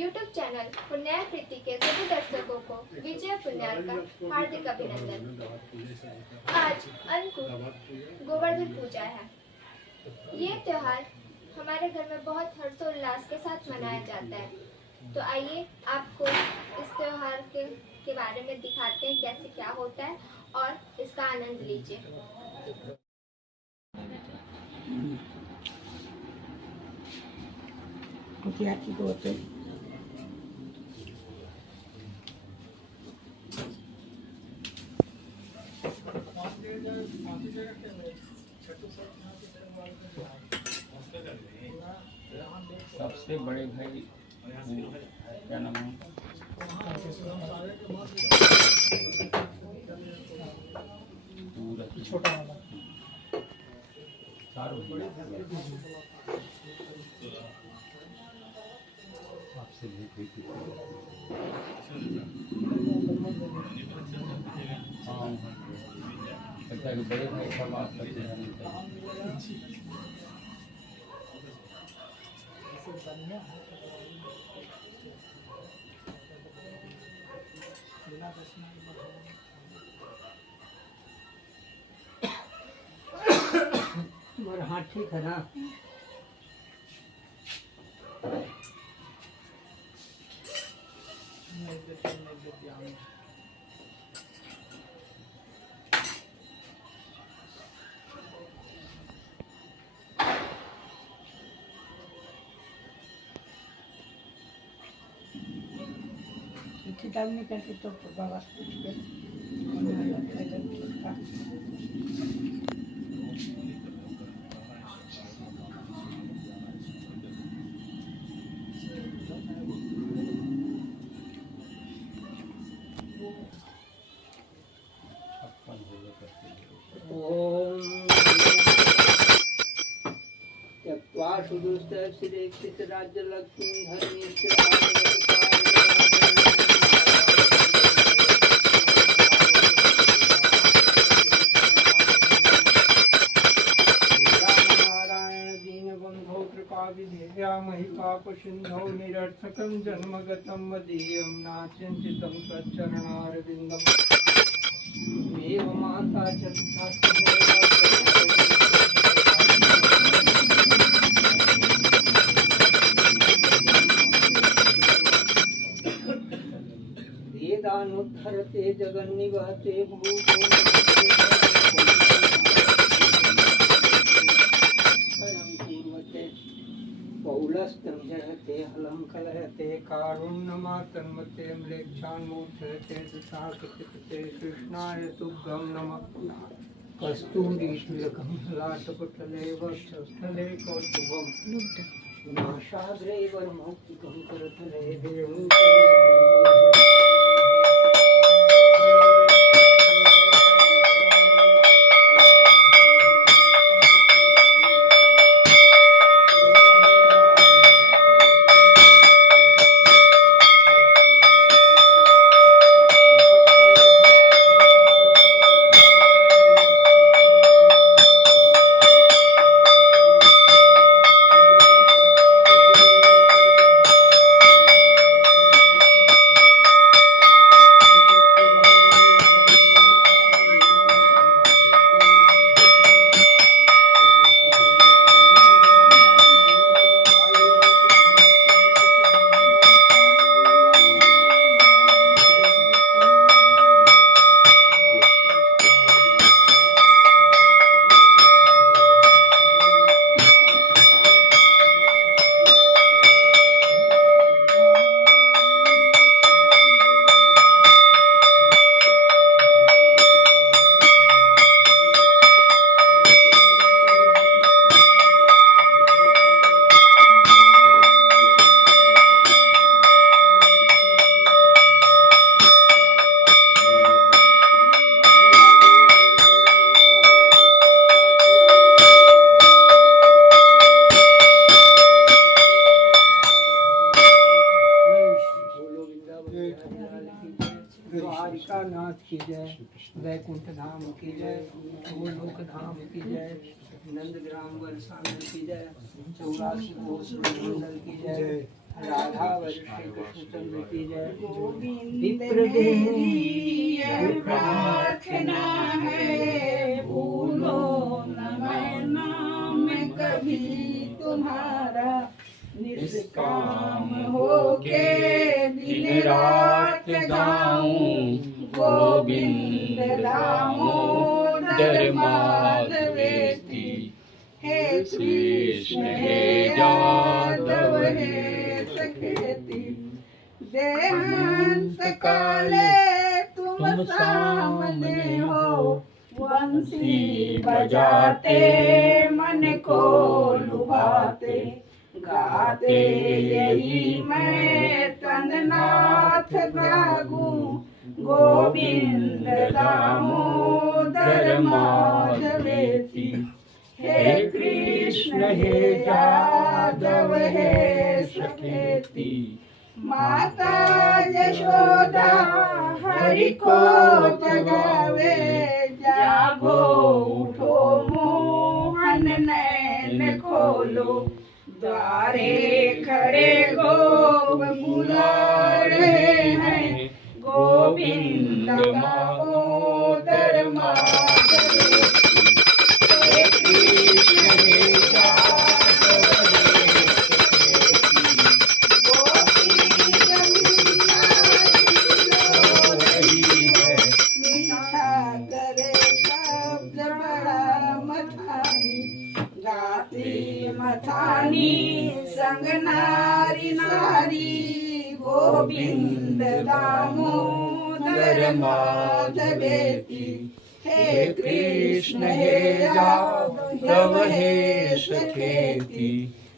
YouTube channel Punyark प्रीति के सभी दर्शकों को विजय पुण्यार्क का हार्दिक अभिनंदन। आज अन्नकूट गोवर्धन पूजा है। ये त्योहार हमारे घर में बहुत हर्षोल्लास के साथ मनाया जाता है। तो आइए आपको इस त्योहार के बारे में दिखाते हैं कैसे क्या होता है और इसका आनंद लीजिए। सबसे बड़े भाई क्या नाम है? छोटा वाला आपसे बड़े भाई का बात करते हैं। हाँ ठीक है ना। टाइम में करके तो बाबा पूछ के राज्य लक्ष्मी मही पाप सिंधौ निरर्थकं जन्मगतं मदीयं नाचिंतितं तच्चरणारविन्दम् एव माता च पिता वेदानुद्धरते जगन्निवहते भूतो पौलस्तं जहते हलं कलहते कारुण्यमातन्मते म्लेच्छान्मूर्छते दशाकचितते कृष्णाय तुभ्यं नमः कस्तूरीश्वरकं ललाटपटले वक्षस्थले कौस्तुभं नासाग्रे वरमौक्तिकं करतले देवं नाथ की जय, वैकुंठ धाम की जय, गोलोक धाम की जय, नंदग्राम वरसानल की जय, 84 कोष मंडल की जय। राधा श्री कृष्ण चंद्र की जय। गोविंद मेरी यह प्रार्थना है, भूलो न मैं नाम कभी तुम्हारा, निष्काम होके दिन रात गाऊं, गोविंद दामोदर माधवेति। हे कृष्ण हे यादव हे सखेति, देहांत काले तुम सामने हो, बंसी बजाते मन को लुभाते, गाते यही मैं तननाथ गाऊं, गोविंद दामोदर माधवेति। हे कृष्ण हे यादव हे सखेति, माता यशोदा हरि को जगावे, जागो उठो मोहन नैन खोलो, द्वारे खड़े गोप बुला रहे हैं, गोविंद दामोदर माधवेति। हे कृष्ण हे मथानी संग नारी नारी, गोविंद दामोदर माधवेति। हे कृष्ण हे यादव हे सखेति,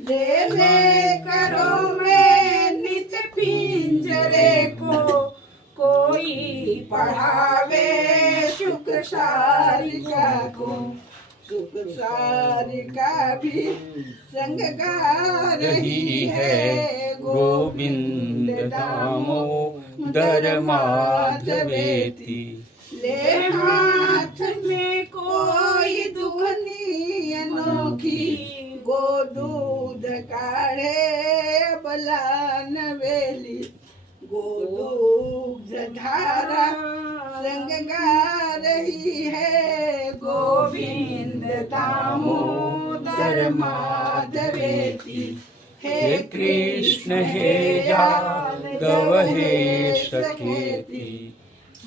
ले ले करो मैं नित पिंजरे को, कोई पढ़ावे शुक सारिका को, सुख सारिका भी संग गा रही है, गोविंद दामोदर माधवेति। ले हाथ में कोई दुखनी अनोखी, गो दूध काढ़े बला नवेली, गोदूध धारा संग गा रही है, गोविंद दामोदर माधवेति। हे कृष्ण हे यादव हे सखेति,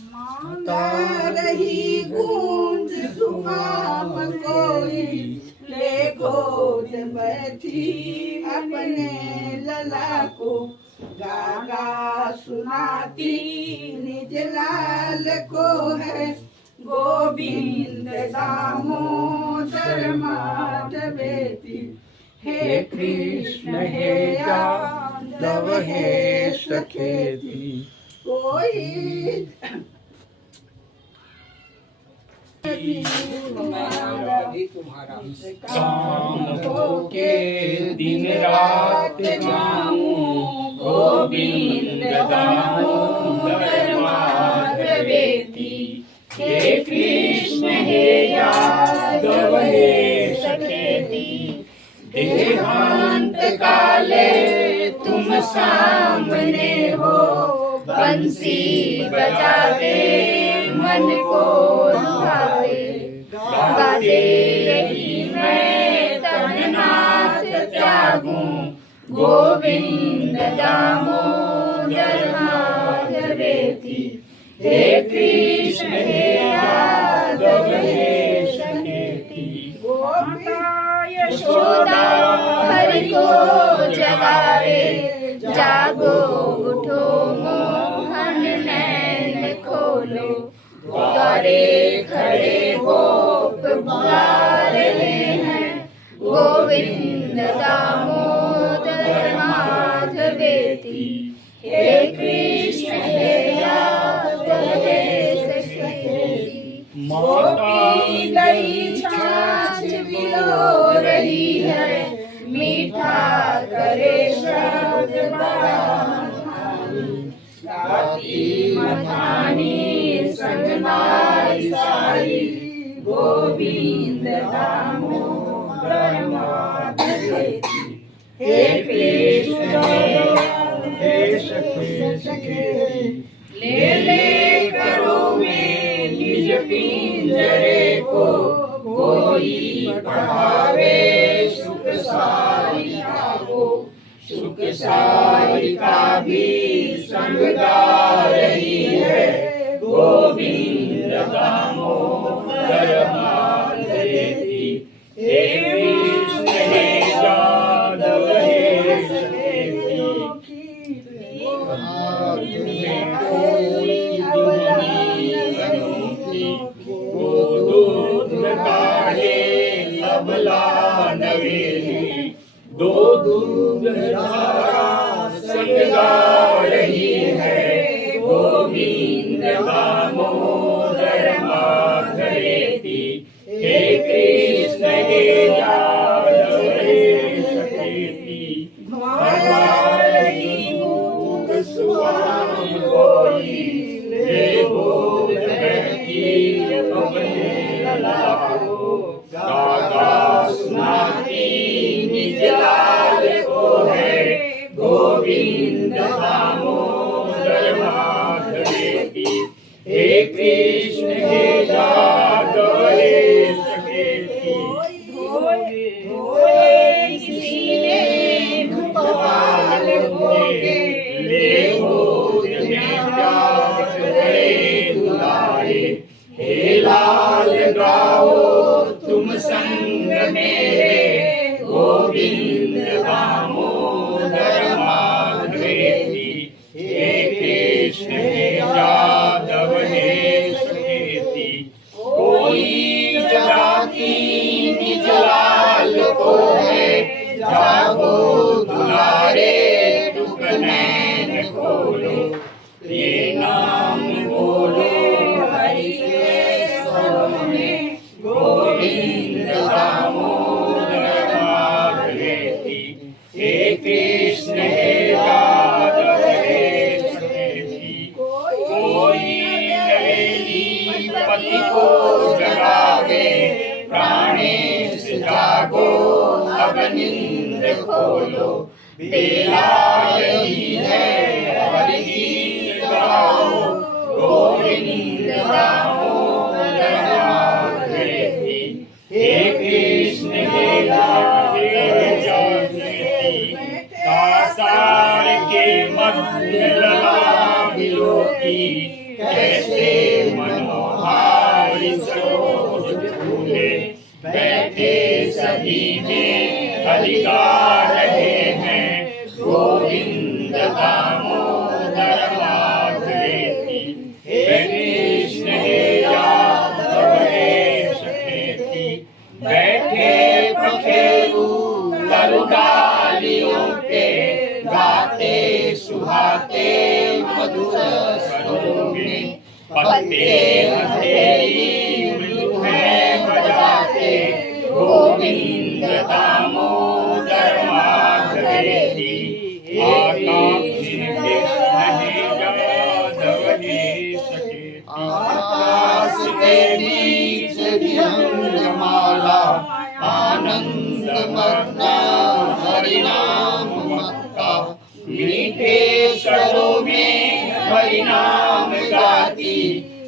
माता रही गूंज सुमाम कोई, ले गोद बैठी अपने लला को, गागा सुनाती निज लाल को है, गोविंद दामोदर माधवेति। हे कृष्ण हे यादव हे सखेति, कोई काम होके दिन रात गाऊं, गोविंद दामोदर माधवेति। हे कृष्ण हे यादव हे सखेति, देहांत काले तुम सामने हो, बंसी बजाते मन को लुभाते, गाते यही मैं तननाथ त्यागूं, गोविंद दामोदर माधवेति। हे कृष्ण हे यादव हे सखेति, माता यशोदा हरि को जगावे, जागो उठो मोहन नैन खोलो, द्वारे खड़े गोप बुला रहे हैं, गोविंद दामोदर माधवेति। हे कृष्ण हे यादव हे सखेति, गोपी दही छाछ पिलो रही है, मीठा करे शब्द बड़ा गाती मथानी संग नारी सारी, गोविंद दामोदर माधवेति। हे कृष्ण गावे सुख सारिका को, सुख सारिका भी संग गा रही है। गोविंद दामोदर माधवेति, हे कृष्ण हे यादव हे सखेति। हाथ में कोई दुनी अनोखी, वो दूध काढ़े अबला नवेली। दो दूध धारा संग गा रही है। गोविंद दामोदर माधवेति, हे कृष्ण हे यादव हे सखेति। मायारी मूक सुआम बोली, हे बोल बहकी अपने लालो। गागा सुनाती निज लाल को है। गोविंद दामोदर माधवेति, हे कृष्ण हे यादव हे सखेति। किसी ने भगवान भोगे, ले गोद में प्यार करे दुलारे। हे लाल गाओ तुम संग मेरे। गोविंद दामोदर माधवेति, हे कृष्ण हे यादव हे सखेति। कोई जगाती निज लाल को है। जागो दुलारे टुक नैन खोलो। ये नाम बोलो हरि के स्वर में। गोविंद दामोदर माधवेति, हे कृष्ण हे यादव हे सखेति। कोई नवेली पति को जगावे। प्राणेश जागो अब नींद खोलो। बेला यही है हरि गीत गाओ। गोविंद दामोदर माधवेति, हे कृष्ण हे यादव हे सखेति। कासार के मध्य लगा विलोकी, कैसे मनोहारी सरोज फूले। बैठे सभी में हरि गा रहे हैं। गोविंद दामोदर माधवेति, हे कृष्ण हे यादव हे सखेति। बैठे पखेरु तरु डालियों पे, गाते सुहाते मधुर स्वरों में। पत्ते हथेली मृदु है बजाते। गोविंद दामोदर माधवेति, आकाश के बीच विहंगमाला। आनंद मग्ना हरि नाम मक्का। मीठे स्वरों में हरि नाम गाती।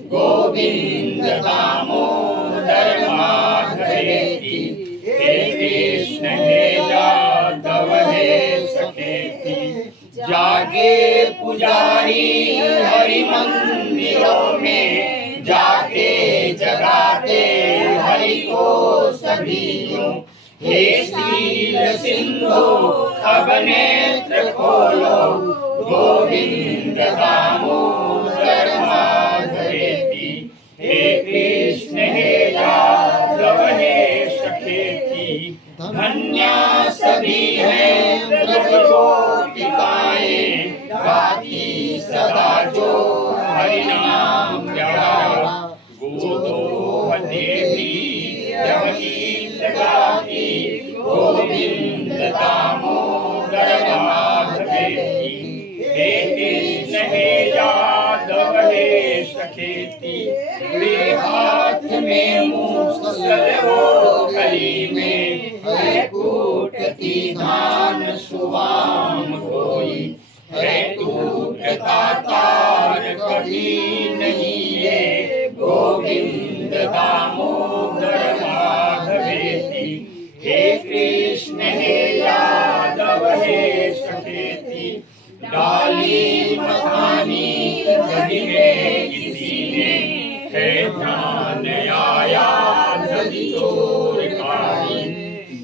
गोविंद दामोदर माधवेति, हे कृष्ण हे यादव हे सखेति। जागे पुजारी हरि मंदिरों में। जाके जगाते हरि को सभी यूं। हे शील सिंधु अब नेत्र खोलो। गोविंद दामोदर माधवेति, हे कृष्ण हे यादव हे सखेति। धन्या सभी हैं ब्रज गोपिकाएं। गाती सदा जो हरि नाम प्यारा। गोदोह देवी यह गीत गाती। गोविंद दामोदर माधवेति, हे कृष्ण हे यादव हे सखेति। वे हाथ में मूसल हो कली में। है कूटती धान सुवाम कोई। है टूटता तार कभी नहीं ये। गोविंद दामोदर माधवेति, हे कृष्ण हे यादव हे सखेती, डाली मखानी दही में किसी ने, है ध्यान आया नदी चोर खाई,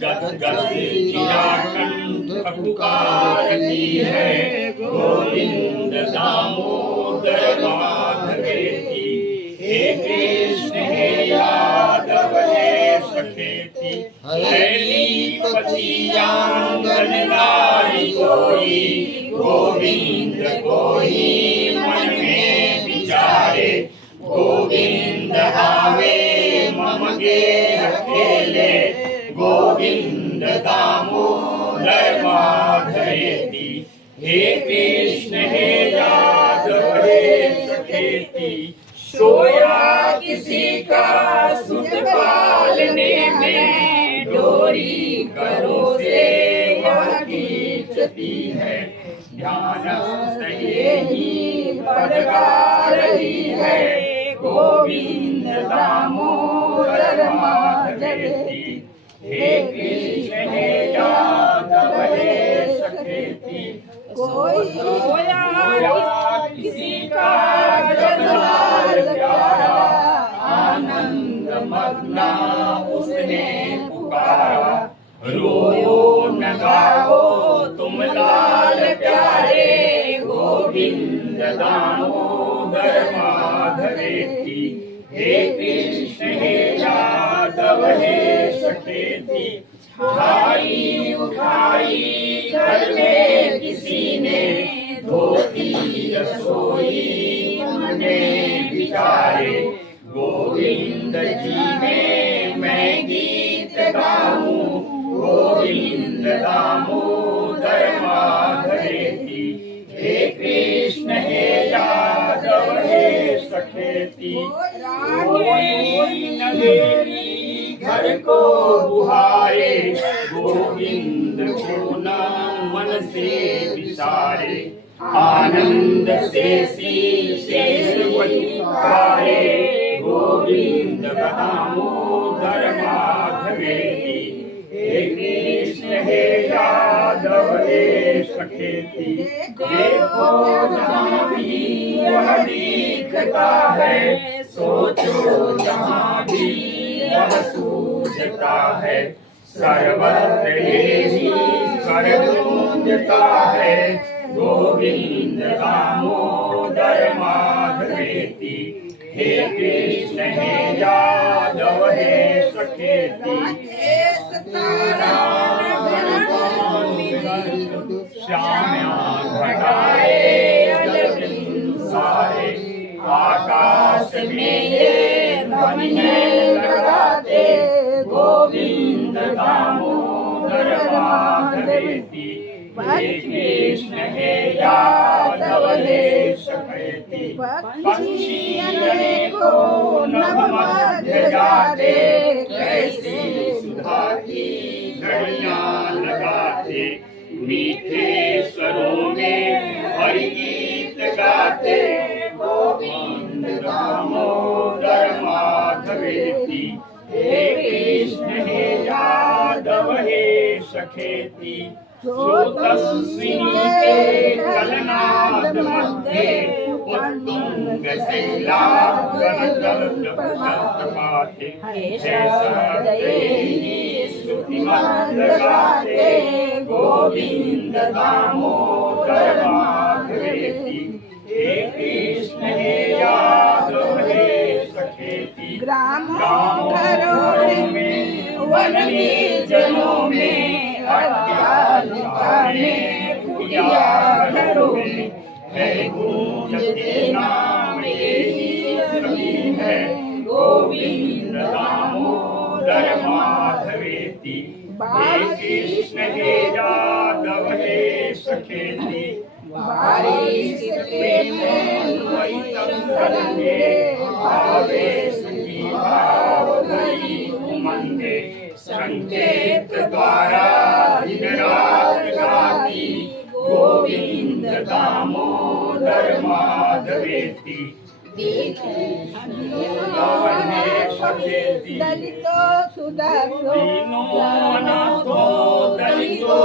गद गद गिराकंठ पुकारती है, गोविंद दामोदर माधवेती, हे कृष्ण हे यादव हे सखेती, हैली पति आंगन लाई कोई, गोविंद कोई मन में विचारे, गोविंद आवे मम गेह खेले, गोविंद दामोदर माधवेती, हे कृष्ण हे यादव हे सखेती, सोया किसी का सुत पालने में, डोरी करो से वह खींचती है, ध्यान से ही पदगा रही है, गोविंद दामोदर माधवेती, हे कृष्ण हे यादव हे सखेती, सोया किसी का जगलाल प्यारा, आनंद मग्ना उसने पुकारा, रोयो न गाओ तुम लाल प्यारे, गोविंद दामोदर माधवेती, हे कृष्ण हे यादव हे सखेती, उठाई उठाई घर में किसी ने, धोती रसोई मने बिचारे, गोविंद जी में मैं गीत गाऊं, गोविंद दामोदर माधवेती, हे कृष्ण हे यादव हे सखेती, कोई नगरी घर को बुहारे, गोविंद को न मन से विचारे, आनंद से शेष वही पारे, गोविंद दामोदर माधवेती, हे कृष्ण हे यादव हे सखेती, देखो जहाँ भी वह दिखता है, सोचो जहाँ भी वह सूझता है, सर्वत्र ही कर गूंजता है, गोविंद दामोदर माधवेती, हे कृष्ण हे यादव हे सखेती, श्याम्या घटाए अजबिंदु सारे, आकाश में ये ध्वनि लगाते, गोविंद दामोदर माधवेती, हे कृष्ण हे यादव हे सखेती, पक्षी अनेकों नभ मध्य जाते, कैसी सुधा की घड़ियां लगाते, मीठे स्वरों में हरि गीत गाते, गोविंद दामोदर माधवेती, हे कृष्ण हे यादव हे सखेती, श्रोतस्विनी के कलनाद मध्ये, उत्तुंग शैला पाते, श्रुति मंद गाते, गोविंद दामोदर माधवेती, हे कृष्ण हे यादव हे सखेती, ग्रामों घरों में वन निर्जनों में, अट्टालिका में कुटिया घरों में, है गूंजते नाम यही सभी है, गोविंद दामोदर माधवेती, हे कृष्ण हे यादव हे सखेती, बारिश प्रेम धरंगे, आवेश की भाव भरी उमंगे, संकेत द्वारा दिन रात गाती, गोविंद दामोदर माधवेती, दलितों सुदासो दीनो अनाथो दलितो